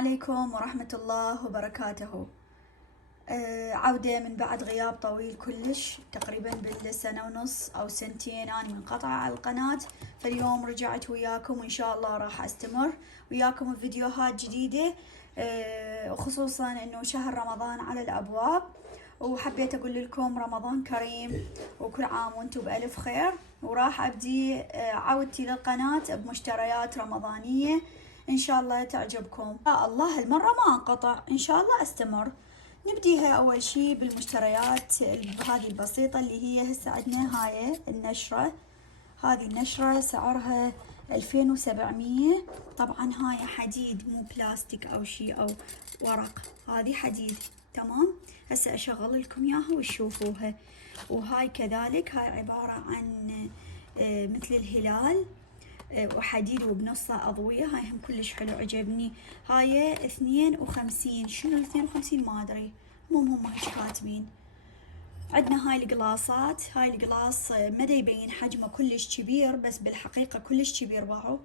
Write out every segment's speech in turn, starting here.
عليكم ورحمة الله وبركاته. عودة من بعد غياب طويل كلش، تقريبا بالسنة ونص أو سنتين أنا منقطعة على القناة. فاليوم رجعت وياكم وإن شاء الله راح أستمر وياكم بفيديوهات جديدة، وخصوصا إنه شهر رمضان على الأبواب، وحبيت أقول لكم رمضان كريم وكل عام وانتم بألف خير. وراح أبدي عودتي للقناة بمشتريات رمضانية إن شاء الله تعجبكم. الله هالمرة ما انقطع، إن شاء الله أستمر. نبديها أول شي بالمشتريات هذه البسيطة اللي هي هسه عندنا هاي النشرة. هذه النشرة سعرها 2700. طبعا هاي حديد مو بلاستيك أو شي أو ورق، هذه حديد. تمام، هسه أشغل لكم إياها وتشوفوها. وهاي كذلك هاي عبارة عن مثل الهلال وحديد وبنصه أضوية. هاي هم كلش حلو، عجبني. هاي 52. شنو 52 ما أدري، هم هيك كاتبين. عندنا هاي القلاصات. هاي القلاص ما يبين حجمه كلش كبير، بس بالحقيقة كلش كبير باعوا.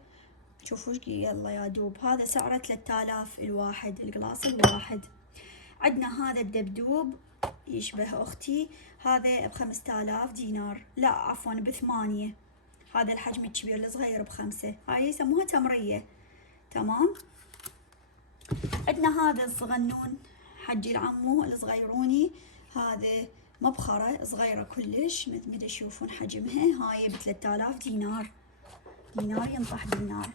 شوفوا يلا يا دوب. هذا سعره 3000 الواحد، القلاص الواحد. عندنا هذا الدبدوب يشبه أختي، هذا ب5000 دينار، لا عفوا ب8. هذا الحجم الكبير، الصغير ب5. هاي يسموها تمرية. تمام. عندنا هذا الصغنون حجي العمو الصغيروني، هذا مبخرة صغيرة كلش، مثل ما تشوفون حجمها. هاي ب3000 دينار، دينار ينطح دينار.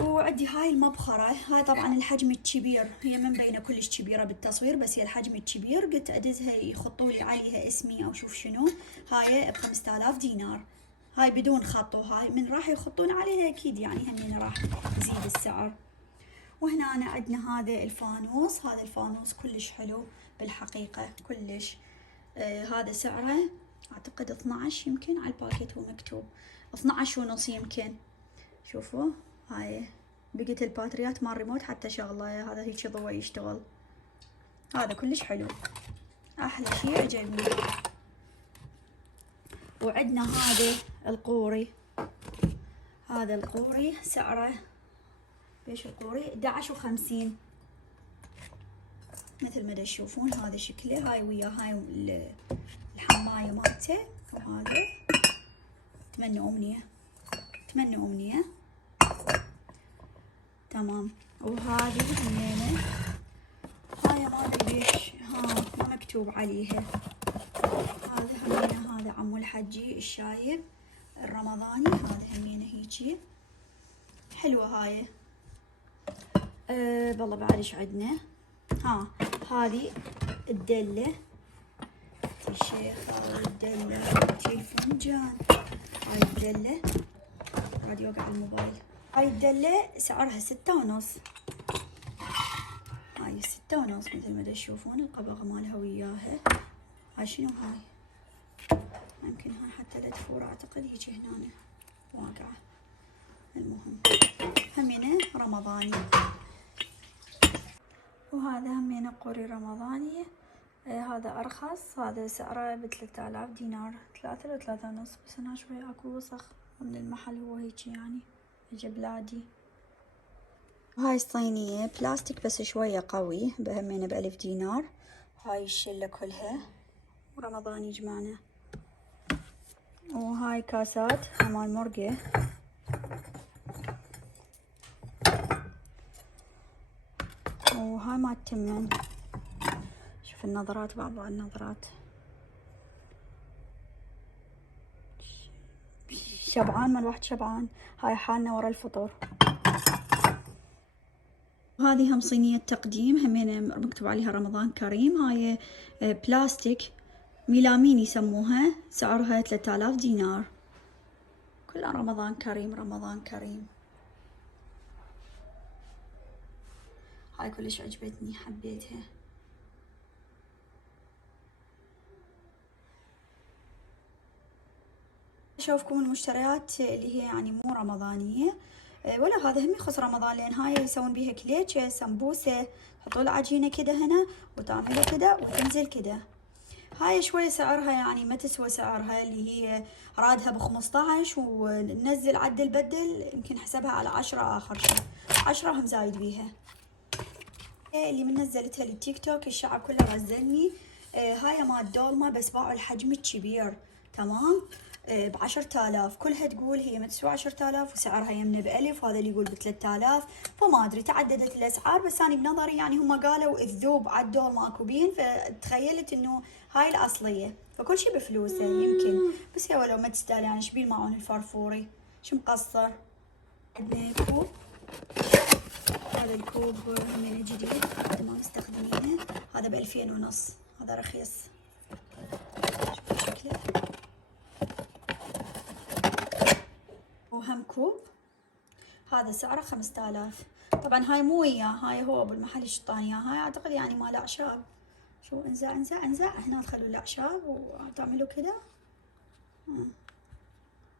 وعندي هاي المبخرة، هاي طبعا الحجم الكبير، هي من بينه كلش كبيرة بالتصوير، بس هي الحجم الكبير. قلت ادزها يخطوا لي عليها اسمي او شوف شنو. هاي ب5000 دينار، هاي بدون خط، وهاي من راح يخطون عليها اكيد يعني هم راح تزيد السعر. وهنا عندنا هذا الفانوس. هذا الفانوس كلش حلو بالحقيقة كلش. هذا سعره اعتقد 12 يمكن، على الباكيت هو مكتوب 12.5 يمكن. شوفوا هاي بقيت الباتريات مال ريموت حتى شغله، هذا هيك ضوء يشتغل. هذا كلش حلو، احلى شيء عجبني. وعندنا هذا القوري. هذا القوري سعره بيش القوري 11.50 مثل ما تشوفون. هذا شكله، هاي ويا هاي الحماية مالته. وهذا 800 800. تمام. وهذه همينة، هاي ما ادري ليش ما مكتوب عليها. هذا همينة، هذا عمو الحجي الشايب الرمضاني. هذا همينة هيجي حلوة هاي. والله بعد ايش عندنا. هذه الدلة الشيخ، هذه الدلة شي فنجان. هاي الدلة قاعد يوقع الموبايل. هاي الدلة سعرها 6.5. هاي 6.5 مثل ما تشوفون، القبغة مالها وياها. هاي شنو هاي؟ يمكن هاي حتى لا تفور، اعتقد يجي هنا واقعة. المهم همينة رمضاني. وهذا همينة قوري رمضاني. هذا ارخص، هذا سعره ب3000 دينار، 3 أو 3.5. بس هنا شوي اكو وسخ من المحل، هو هيك يعني جبلادي. وهاي الصينية بلاستيك بس شوية قوي، بهمينة ب1000 دينار. هاي الشلة كلها رمضاني جمانة. وهاي كاسات مال مرقة. وهاي ما تتمن. شوف النظرات، بعض النظرات. شبعان ما الواحد شبعان. هاي حالنا ورا الفطور. وهذه هم صينية تقديم، همين مكتوب عليها رمضان كريم. هاي بلاستيك ميلامين يسموها، سعرها 3000 دينار. كلها رمضان كريم رمضان كريم. هاي كلش عجبتني، حبيتها. اشوفكم المشتريات اللي هي يعني مو رمضانية، ولا هذا هم يخص رمضان، لان هاي يسوون بيها كليتشة سمبوسة، يحطوا العجينة كده هنا وتعملها كده وتنزل كده. هاي شوي سعرها يعني ما تسوى سعرها، اللي هي رادها ب15 وننزل عدل بدل يمكن حسبها على 10 اخر شيء. 10 وهم زايد بيها. اللي من نزلتها للتيك توك الشعب كله غزلني. هاي مال دولمة بس باعوا الحجم الكبير، تمام. ب10,000. كلها تقول هي ما تسوى 10,000 وسعرها يمنا ب1000، وهذا اللي يقول ب3000. فما ادري، تعددت الاسعار، بس انا بنظري يعني هم قالوا الذوب على الدول ماكو بين، فتخيلت انه هاي الاصليه، فكل شيء بفلوسه يمكن. بس هي ولو ما تستاهل يعني، ايش بيه الماعون الفرفوري؟ شو مقصر؟ عندنا كوب. هذا الكوب من جديد ما مستخدمينه، هذا ب2000 ونص، هذا رخيص. شوفوا شكله. وهم كوب هذا سعره 5000. طبعا هاي مو وياه، هاي هو ابو المحل الشطانية، هاي اعتقد يعني مال اعشاب. شو انزع انزع انزع هنا، تخلوا الاعشاب وتعملوا كذا،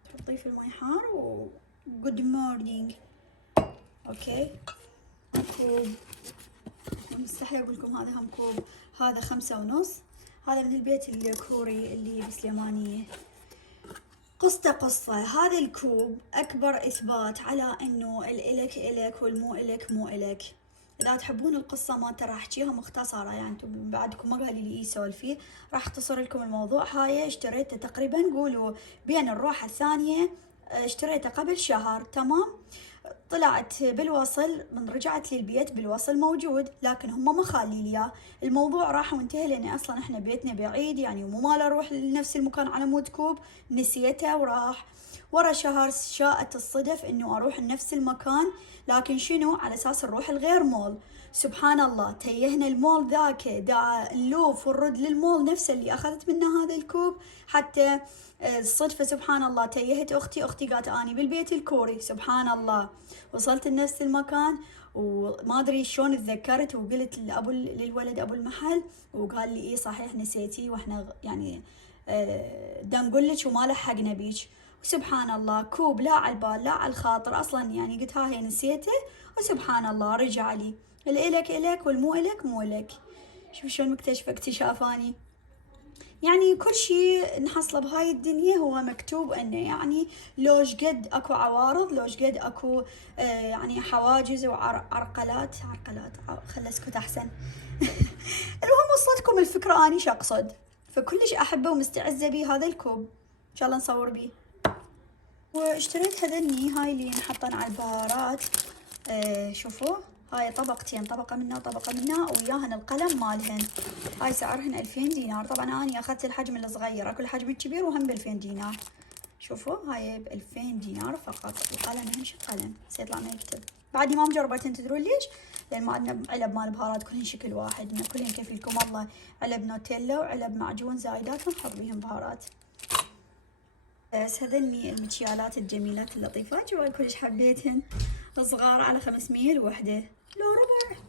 تحطيه في الماي حار و جود مورنينج. اوكي. كوب، مستحي اقول لكم هذا هم كوب، هذا 5.5. هذا من البيت الكوري اللي بسليمانية. قصة هذا الكوب أكبر إثبات على إنه الإلك إلك والمو إلك مو إلك. إذا تحبون القصة ما راح أحكيها مختصرة، يعني انتم بعدكم ما قال لي سولفي، راح أختصر لكم الموضوع. هاي اشتريته تقريبا قولوا بين الروحة الثانية، اشتريته قبل شهر، تمام. طلعت بالوصل، من رجعت للبيت بالوصل موجود، لكن هم ما خالي لي اياه. الموضوع راح وانتهى، لان اصلا احنا بيتنا بعيد يعني، ومو مال اروح لنفس المكان على مود كوب. نسيته وراح. ورا شهر شاءت الصدف انه اروح لنفس المكان، لكن شنو على اساس نروح الغير مول. سبحان الله، تيهنا المول ذاك، دا نلوف ونرد للمول نفسه اللي اخذت منه هذا الكوب. حتى الصدفة سبحان الله تيهت اختي قالت اني بالبيت الكوري، سبحان الله وصلت لنفس المكان. وما ادري شلون تذكرت وقلت للولد ابو المحل، وقال لي ايه صحيح نسيتي، واحنا يعني دا نقول لك وما لحقنا بيك. وسبحان الله كوب لا على البال لا على الخاطر اصلا، يعني قلت ها هي نسيته، وسبحان الله رجع لي. الإلك إلك والمو إلك مو إلك. شوف شلون مكتشفة اكتشافاني. يعني كل شيء نحصله بهاي الدنيا هو مكتوب انه يعني لوش قد اكو عوارض، لوش قد اكو يعني حواجز وعرقلات. خل اسكت احسن. المهم وصلتكم الفكرة اني شو اقصد. فكلش احبه ومستعزة بيه هذا الكوب، ان شاء الله نصور بيه. واشتريت هذني، هاي اللي نحطن على البهارات. شوفوا هاي طبقتين، طبقة منها وطبقة منها، وياهن القلم مالهن. هاي سعرهن 2000 دينار. طبعا أنا أخذت الحجم الصغير، أكو الحجم الكبير وهم ب2000 دينار. شوفوا هاي ب2000 دينار فقط. القلم هن شو قلم، بس يطلع ما يكتب. بعدني ما مجربتهن، تدرون ليش؟ لأن ما عندنا علب مال بهارات كلهن شكل واحد، كلهن كيف لكم الله، علب نوتيلا وعلب معجون زايدات ونحط بيهم بهارات. بس هذني المكيالات الجميلات اللطيفات، جوا كلش حبيتهن. صغار على 500 الوحدة، لو ربع،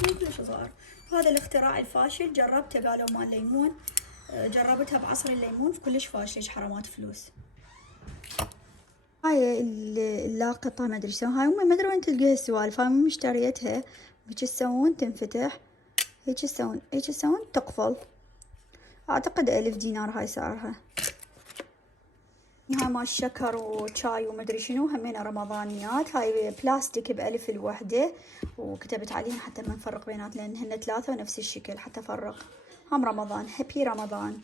كلش صغار. هذا الاختراع الفاشل جربته، قالوا مال ليمون، جربتها بعصر الليمون كلش فاشل، حرامات فلوس. هاي اللاقطة ما ادري شلون، هاي امي ما ادري وين تلقى هالسوالف، هاي امي اشتريتها. هيك تسوون تنفتح، هيك تسوون تقفل. اعتقد 1000 دينار هاي سعرها. هاي مال شكر وشاي ومدري شنو، همين رمضانيات. هاي بلاستيك ب1000 الوحدة، وكتبت عليهم حتى ما نفرق بينات، لان هن 3 ونفس الشكل حتى فرق. هم رمضان، هابي رمضان،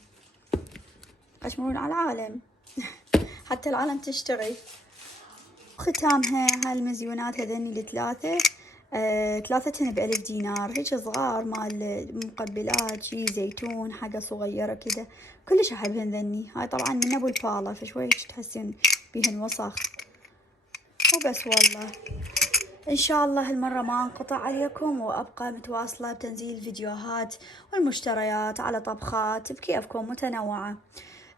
قشمرون على العالم. حتى العالم تشتري. ختامها هالمزيونات هذني الثلاثة، ثلاثتهن ب1000 دينار. هيك صغار مال مقبلات، شي زيتون حاجة صغيرة كده، كلش احبهن ذني. هاي طبعا من ابو البالة، فشوي تحسين بيهن وسخ وبس. والله ان شاء الله هالمرة ما انقطع عليكم، وابقى متواصلة بتنزيل الفيديوهات والمشتريات على طبخات بكيفكم متنوعة.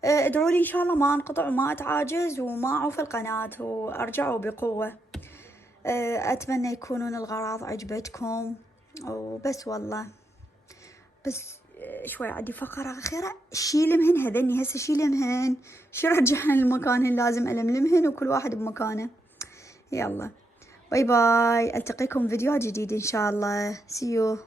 ادعوا لي ان شاء الله ما انقطع وما اتعاجز وما اعوف القناة وارجع بقوة. اتمنى يكونون الغراض عجبتكم وبس. والله بس شوي عندي فقرة أخيرة، شيلمهن هذني هسه، شيلمهن شي رجعهن لمكانهن، لازم ألملمهن وكل واحد بمكانه. يلا باي باي، ألتقيكم فيديو جديد إن شاء الله. see you.